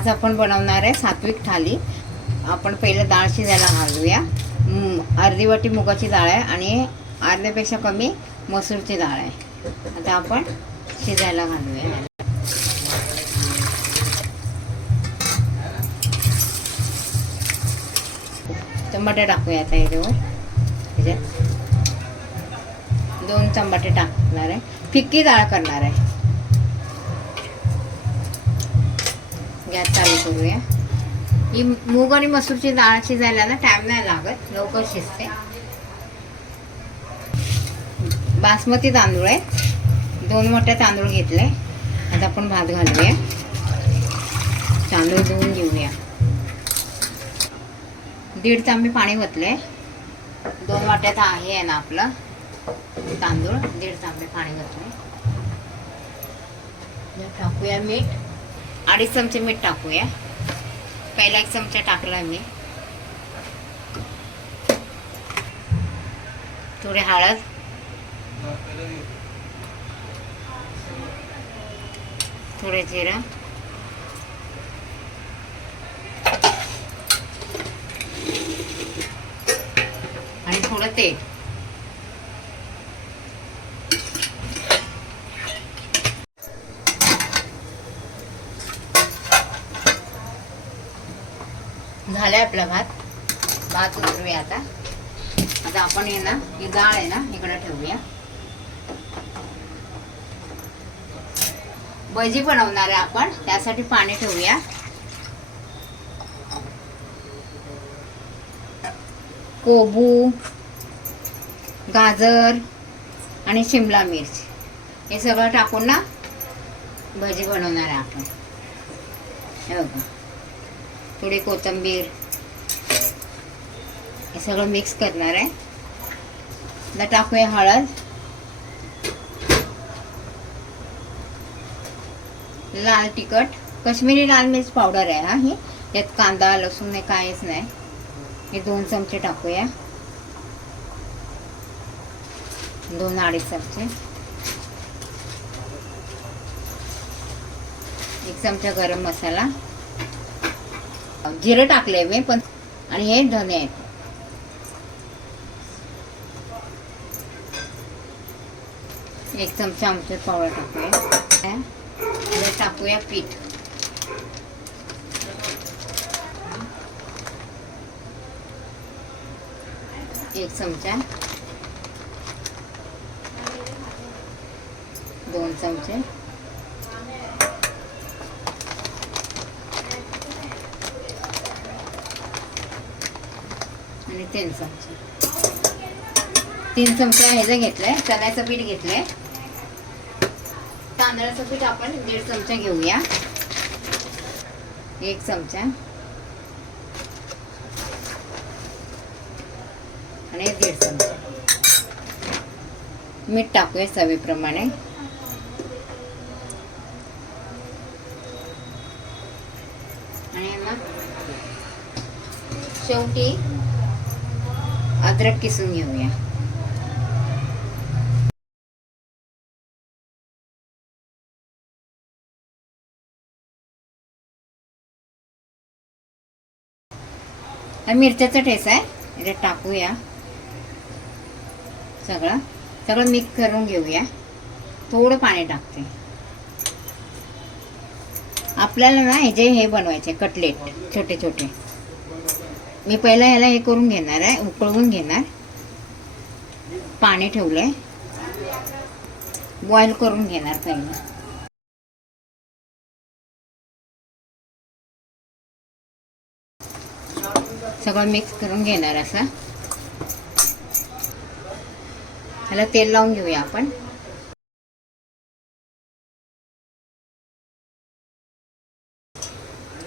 आज आपण बनवणार आहे सात्विक थाली. आपण पहिलं डाळ शिजायला घालूया. अर्धी वाटी मुगाची डाळ आहे आणि अर्ध्यापेक्षा कमी मसूरची डाळ आहे. आता आपण शिजायला घालूया. टमाटे टाकूया आता याच्यावर. ह्याच्यात दोन टमाटे टाकणार आहे. फिक्की डाळ करणार आहे. गॅस चालू करूया. ही मूग आणि मसूरची डाळ शिजायला ना टाइम नाही लागत लवकर शिजते. बासमती तांदूळ आहे दोन मोठे तांदूळ घेतले. आता आपण भात घालूया. तांदूळ धुवून घेऊया. दीड तांबे पाणी ओतले. दोन वाट्यात आहे आहे ना आपलं तांदूळ. दीड तांबे पाणी घातले टाकूया मीठ. अडीच चमचे मीठ टाकूया. पहिला एक चमचा टाकला मी. थोडी हळद. थोडे जिरं. आणि थोडं तेल. झालाय आपला भात. भात उतरूया आता. आता आपण हे ना ही डाळ आहे ना इकडे ठेवूया. भजी बनवणार आहे आपण त्यासाठी पाणी ठेवूया. कोबू गाजर आणि शिमला मिर्च. हे सगळं टाकून ना भजी बनवणार आहे आपण. हे बघा. थोडी कोथिंबीर. हे सगळं मिक्स करणार आहे. आता टाकूया हळद. लाल तिखट. कश्मीरी लाल मिर्च पावडर आहे हा ही. यात कांदा लसूण नाही काहीच नाही. हे दोन चमचे टाकूया. दोन अडीच चमचे. एक चमचा गरम मसाला. जिरं टाकलंय मी पण आणि हे धने आहेत. एक चमचा आमचे पावडर टाकूया. टाकूया पीठ. एक चमचा. दोन चमचे. आणि तीन चमचे. तीन चमचे ह्याचं घेतलंय चण्याचं पीठ घेतलंय तांदळाचं पीठ आपण दीड चमचा घेऊया. एक चमचा. आणि दीड चमचा. मीठ टाकूया चवीप्रमाणे. आणि मग शेवटी अद्रक किसून घेऊया हा मिरच्याचा ठेसा आहे इथे टाकूया सगळं सगळं मिक्स करून घेऊया थोडं पाणी टाकते आपल्याला ना हे जे हे बनवायचे? कटलेट छोटे छोटे. मी पहिला ह्याला हे करून घेणार आहे उकळवून घेणार. पाणी ठेवलंय. बॉईल करून घेणार पहिलं. सगळं मिक्स करून घेणार असं. ह्याला तेल लावून घेऊया आपण.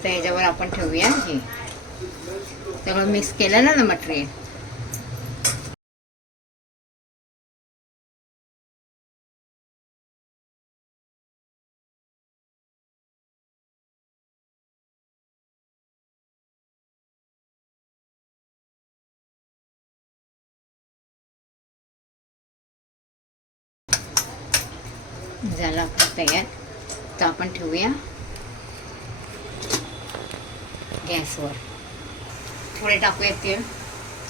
त्याच्यावर आपण ठेवूया हे. सगळं मिक्स केलं ना ना मटेरियल झाला तयार. तर आपण ठेवूया. गॅसवर. थोडे टाकूयात तेल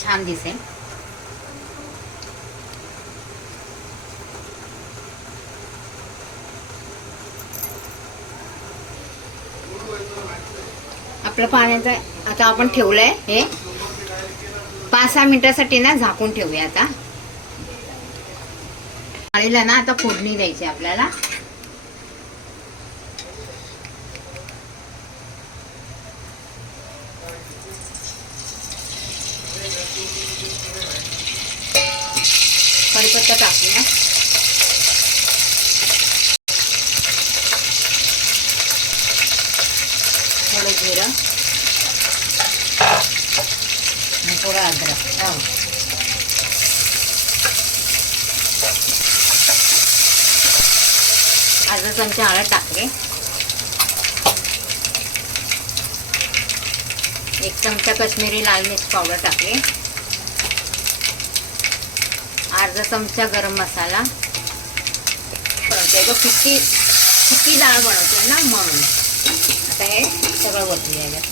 छान दिसेल. आपलं पाण्याचं आता आपण ठेवलंय हे. पाच सहा मिनिटासाठी ना झाकून ठेवूया आता. डाळीला ना आता फोडणी द्यायची आपल्याला कढीपत्ता टाकूया थोडं जिरं आणि थोडं अद्रक हो. अर्धा चमचा हळद टाकले एक चमचा काश्मीरी लाल मिर्च पावडर टाकले. अर्धा चमचा गरम मसाला. बनवते ग फिक्की फिक्की डाळ बनवते ना म्हणून. आता हे सगळं वरती यायचं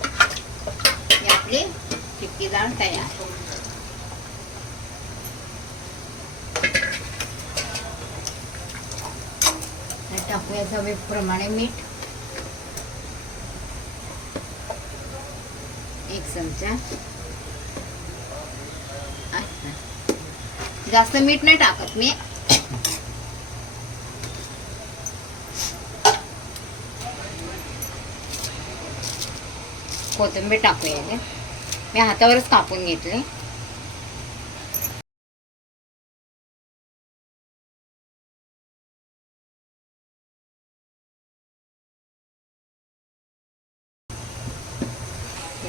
ही आपली फिक्की डाळ तयार आणि टाकूया चवीप्रमाणे मीठ एक चमचा अच्छा. जास्त मीठ नाही टाकत मी. कोथिंबीर टाकूया मी हातावरच कापून घेतले.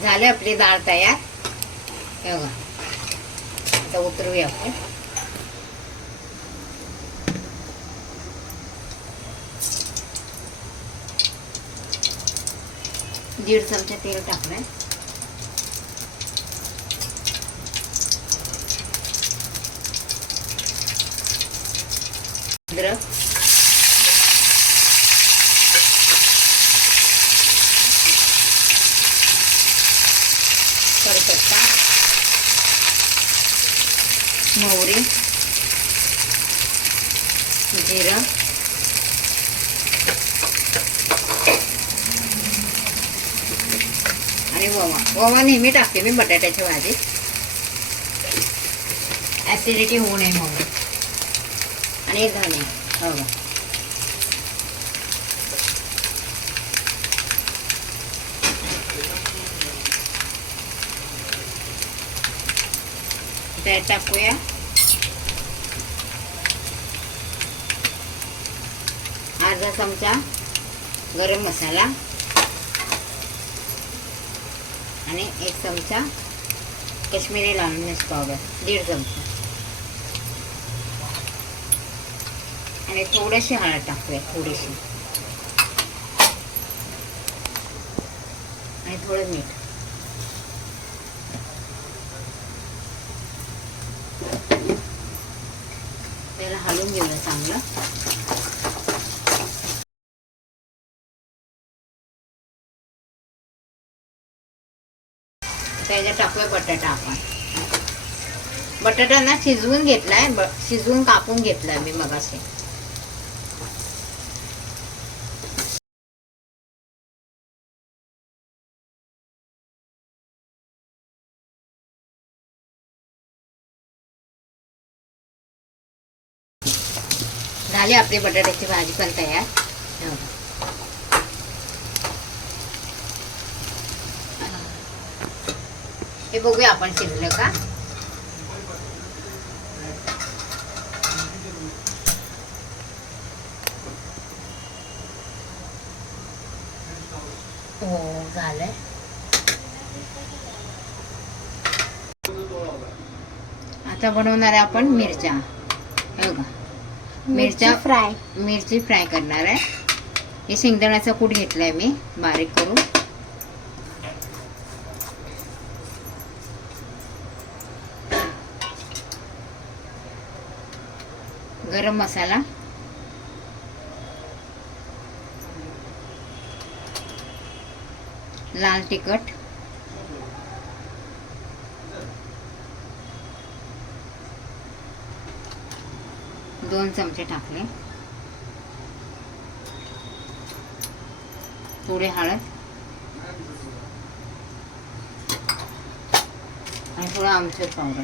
झाले आपली डाळ तयार. बघा. आता उतरूया आपण. दीड चमचा तेल टाकलंय. अद्रक. कढीपत्ता मोहरी. जिरं आणि ओवा नेहमी टाकते मी बटाट्याच्या भाजीत ॲसिडिटी होऊ नये म्हणून. आणि धणे हो. त्यात टाकूया. अर्धा चमचा गरम मसाला. आणि एक चमचा कश्मीरी लाल मिर्च पावडर दीड चमचा. आणि थोडीशी हळद टाकूया थोडीशी. आणि थोडं मीठ त्याला हलवून घेऊया चांगलं त्याच्यात टाकूया बटाटा आपण बटाटा ना शिजवून घेतलाय शिजवून कापून घेतलाय मी मगाशी. झाली आपली बटाट्याची भाजी पण तयार. हे हे बघूया आपण शिजलं का? हो झालंय. आता बनवणार आहे आपण मिरच्या. हे बघा. मिरच्या फ्राय. मिरची फ्राय करणार आहे. हे शेंगदाण्याचा कूट घेतलाय मी बारीक करून. गरम मसाला. लाल तिखट. दोन चमचे टाकले. थोडे हळद. आणि थोडं आमचूर पावडर.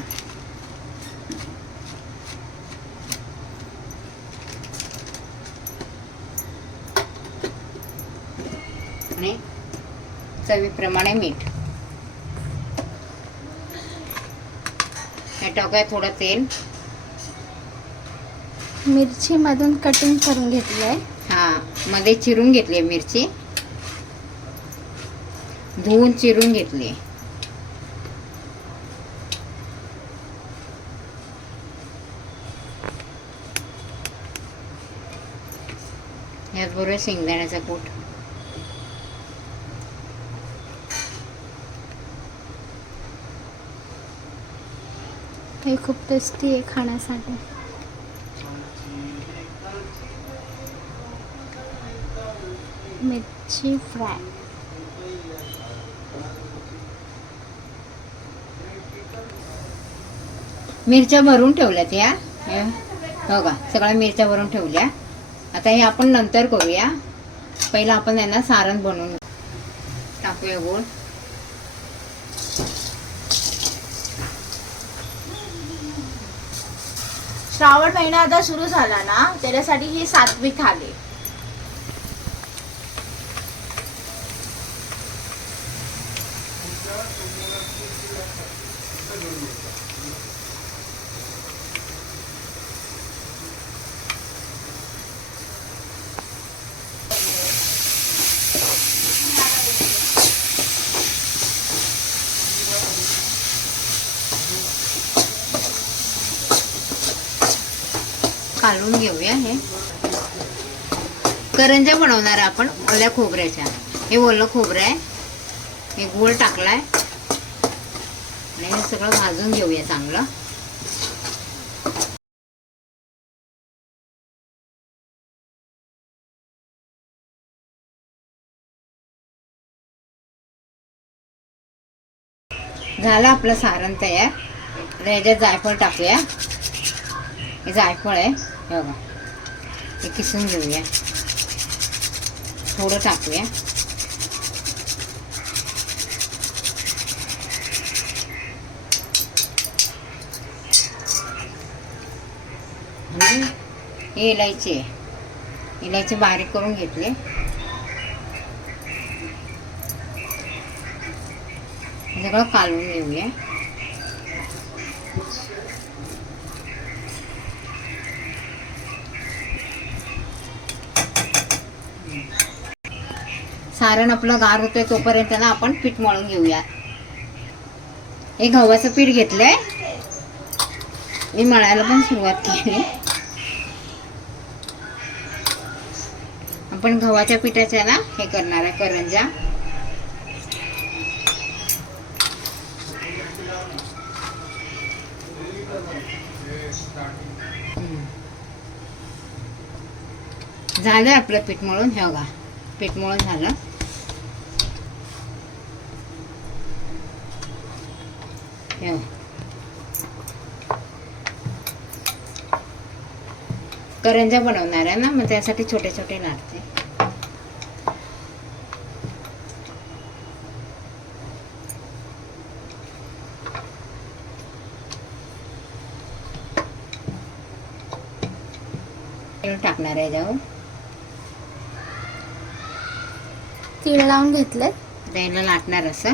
आणि चवीप्रमाणे मीठ. हे टाकूया थोडं तेल. मिरची मधून कटिंग करून घेतली आहे हा मध्ये चिरून घेतली आहे मिरची. धुवून चिरून घेतली आहे. याचबरोबर शेंगदाण्याचा कूट. हे खूप टेस्टी आहे खाण्यासाठी. मिरची फ्राय. मिरच्या भरून ठेवल्यात या. हो का? सगळ्या मिरच्या भरून ठेवल्या. आता हे आपण नंतर करूया. पहिलं आपण यांना सारण बनवून टाकूया गोड. श्रावण महिना आता सुरू झाला ना त्याच्यासाठी हे सात्विक थाली काढून घेऊया हे. करंजा बनवणार आपण ओल्या खोबऱ्याच्या. हे ओलं खोबरं आहे. हे गूळ टाकलाय. आणि हे सगळं भाजून घेऊया चांगलं. झालं आपलं सारण तयार. आता ह्याच्यात जायफळ टाकूया. हे जायफळ आहे. हे बघा. हे किसून घेऊया. थोडं टाकूया. हे इलायची आहे. इलायची बारीक करून घेतली. सगळं कालवून घेऊया. कारण आपलं गार होतोय तोपर्यंत ना आपण पीठ मळून घेऊया. हे गव्हाचं पीठ घेतलंय. मी मळायला पण सुरुवात केली. आपण गव्हाच्या पिठाच्या ना हे करणार आहे करंजा. झालं आपलं पीठ मळून हे बघा. पीठ मळून झालं. हे बघा. करंजा बनवणार आहे ना मग त्यासाठी छोटे छोटे तेल टाकणार आहे याच्यावर तीळ लावून घेतले याला लाटणार असं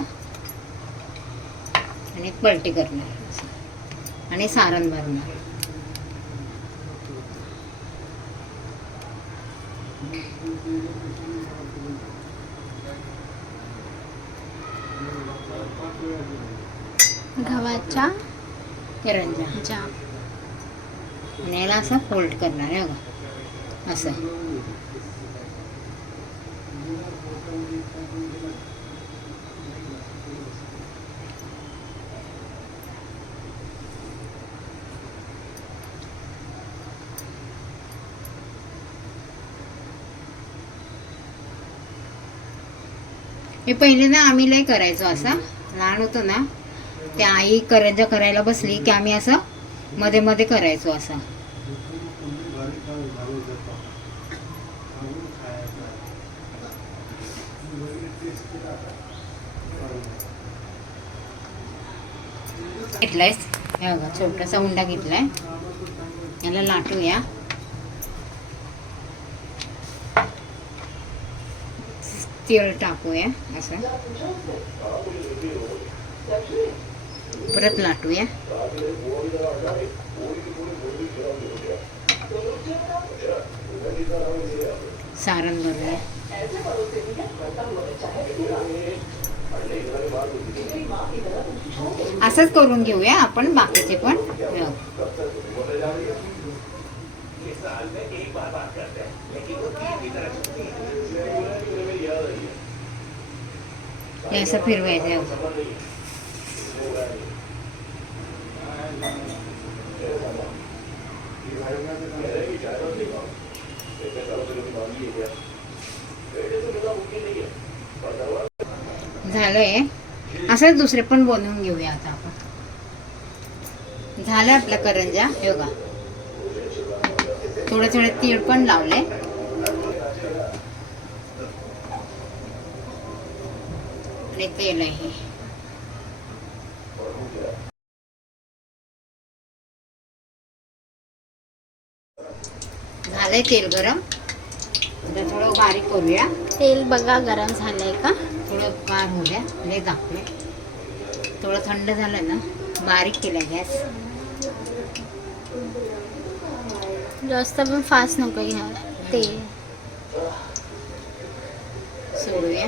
आणि पलटी करणार. आणि सारण भरणार गव्हाच्या करंजा. आणि याला असं फोल्ड करणार आहे बघा. असं. हे पहिले ना आम्ही लय करायचो असं. लहान होतो ना त्या आई करंजा करायला बसली की आम्ही असं मध्ये मध्ये करायचो असं. घेतलायस? हे बघा छोटासा हुंडा घेतलाय. याला लाटूया. तेल टाकूया असं. परत लाटूया. सारण भरूया. असंच करून घेऊया आपण बाकीचे पण. ते असं फिरवायचं. आहे झालंय. असंच दुसरे पण बनवून घेऊया आता आपण. झालं आपलं करंजा योगा थोडे थोडे तीळ पण लावले आणि तेल आहे झालंय तेल गरम. आता थोडं बारीक करूया. तेल बघा गरम झालंय का? थोडं गार होऊ द्या लय दाखले थोडं थंड झालं ना. बारीक केलं गॅस. जास्त पण फास्ट नको घ्या तेल. सोडूया.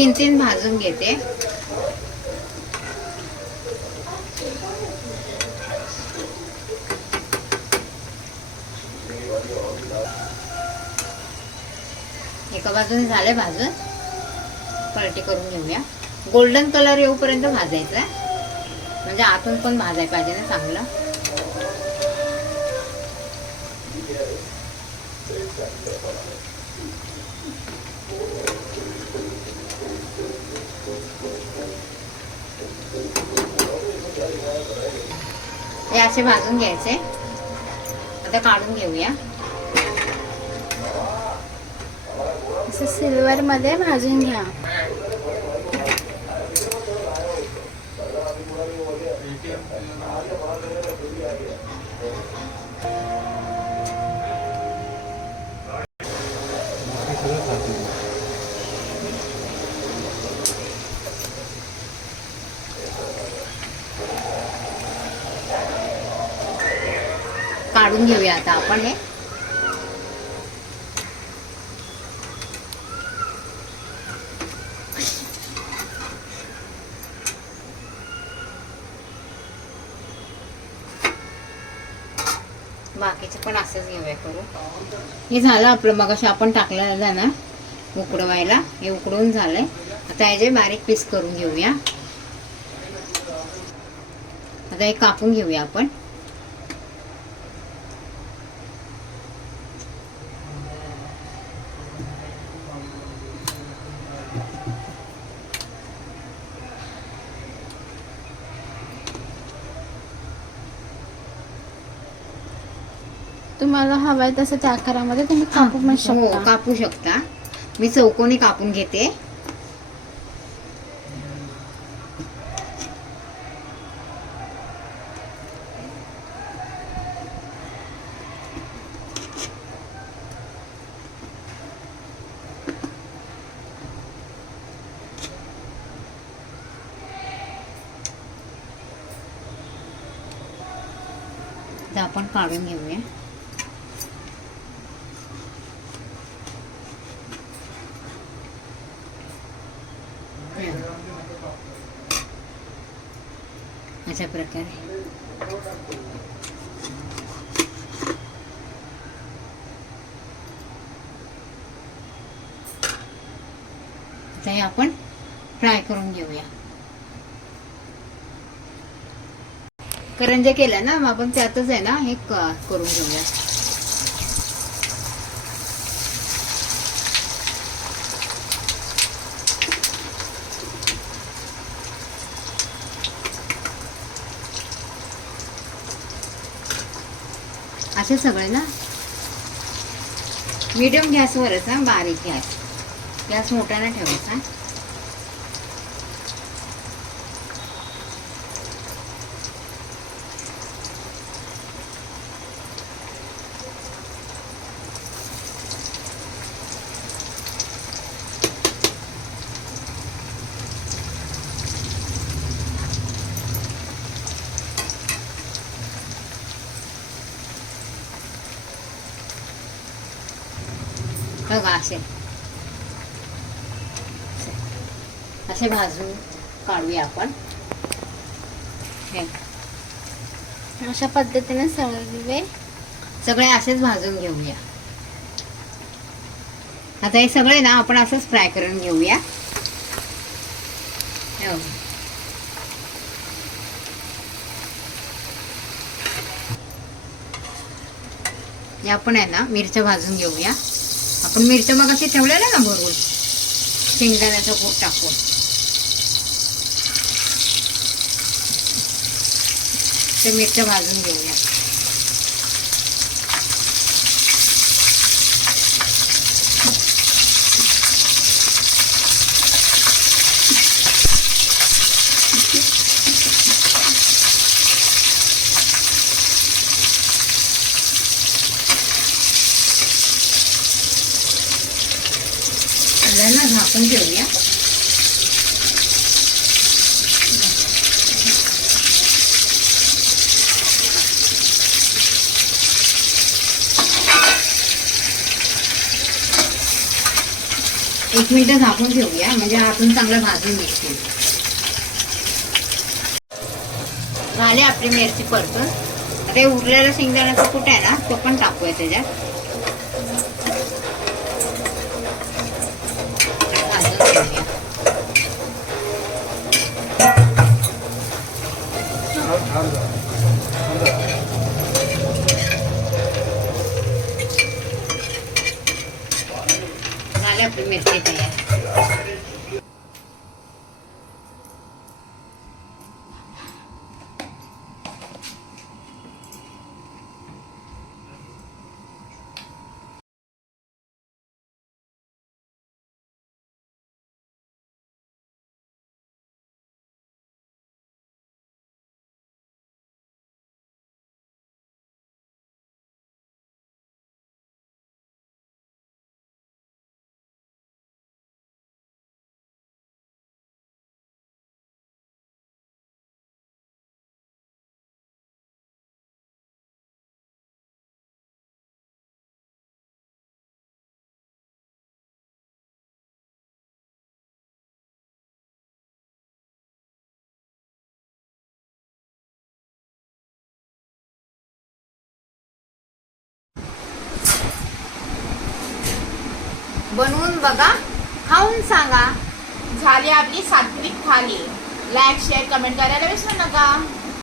तीन तीन भाजून घेते. एका बाजूने झाले भाजून. पलटी करून घेऊया. गोल्डन कलर येऊपर्यंत भाजायचा आहे म्हणजे आतून पण भाजायला पाहिजे ना चांगलं. हे असे भाजून घ्यायचे. आता काढून घेऊया. असं सिल्वर मध्ये भाजून घ्या. घेऊया आता आपण हे. बाकीचे पण असंच घेऊया करू. हे झालं आपलं मग आपण टाकलेलं ना उकडवायला. हे उकडून झालंय. आता ह्याचे बारीक पीस करून घेऊया. आता हे कापून घेऊया आपण. तुम्हाला हवाय तसं त्या आकारामध्ये तुम्ही कापू हो शकता. कापू शकता. मी चौकोनी कापून घेते. आपण काढून घेऊया. अशा प्रकारे. आता हे आपण फ्राय करून घेऊया. करंजा केला ना मग आपण त्यातच आहे ना हे करून घेऊया. असे सगळे ना? मीडियम गॅसवरच हां बारीक गॅस. गॅस मोठा ठेवायचा. बघा असे. असे भाजून काढूया आपण. हे. अशा पद्धतीने सगळे सगळे असेच भाजून घेऊया. आता हे सगळे ना आपण असंच फ्राय करून घेऊया. आपण आहे ना मिरच्या भाजून घेऊया. आपण मिरच्या मग अशी ठेवलेल्या ना भरून? शेंगदाण्याचं कूट टाकून. ते मिरच्या भाजून घेऊया ना झाकून ठेवूया एक मिनिट झाकून ठेवूया म्हणजे आतून चांगलं भाजून घेते झाले आपली मिरची परतून. आता उरलेला उरलेलं शेंगदाण्याचा कुठे आहे ना तो पण टाकूया त्याच्यात. बनवून बघा. खाऊन सांगा. झाली आपली सात्विक थाली. लाईक शेअर कमेंट करायला विसरू नका.